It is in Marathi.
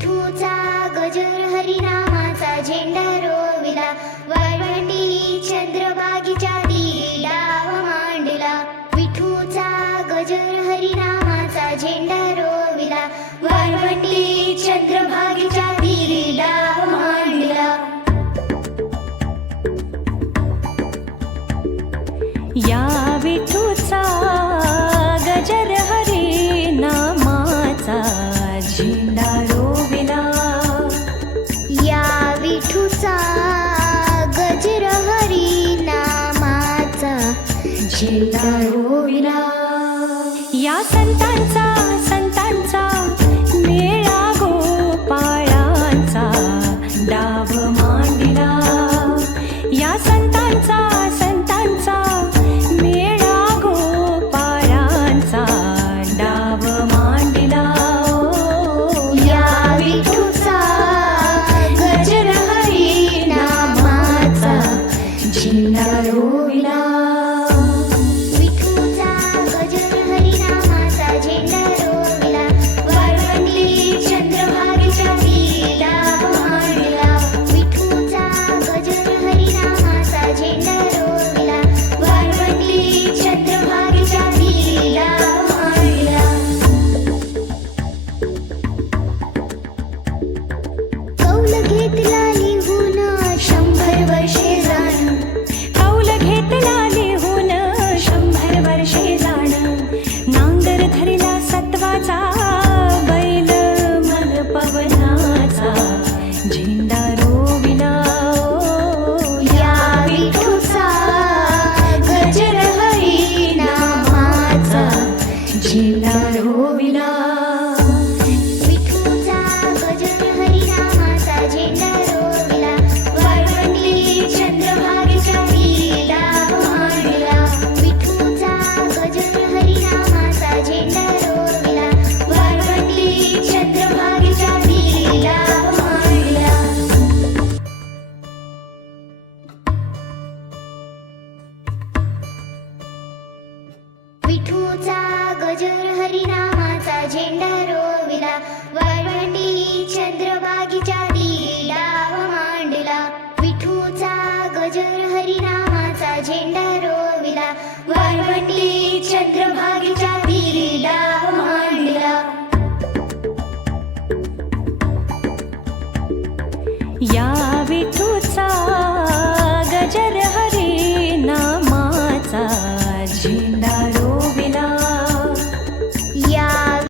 विठूचा गजर हरिनामाचा झेंडा रोविला. वाळवंटी चंद्रभागीच्या तीरी डाव मांडला. विठूचा गजर हरिनामाचा झेंडा रोविला. वाळवंटी चंद्रभागीच्या तीरी डाव मांडला. या विठू या संतांचा संतांचा मेळा गोपाळांचा डाव मांडिला. या संतांचा संतांचा मेळा गोपाळांचा डाव मांडिला. या विठूचा गजर हरिनामाचा झेंडा रोविला विठूचा विठूचा गजर हरिनामाचा झेंडा रोविला. वाळवंटी चंद्रभागीच्या तीरी डाव मांडला. विठूचा गजर हरिनामाचा झेंडा रोविला. वाळवंटी चंद्रभागीच्या तीरी डाव मांडला. या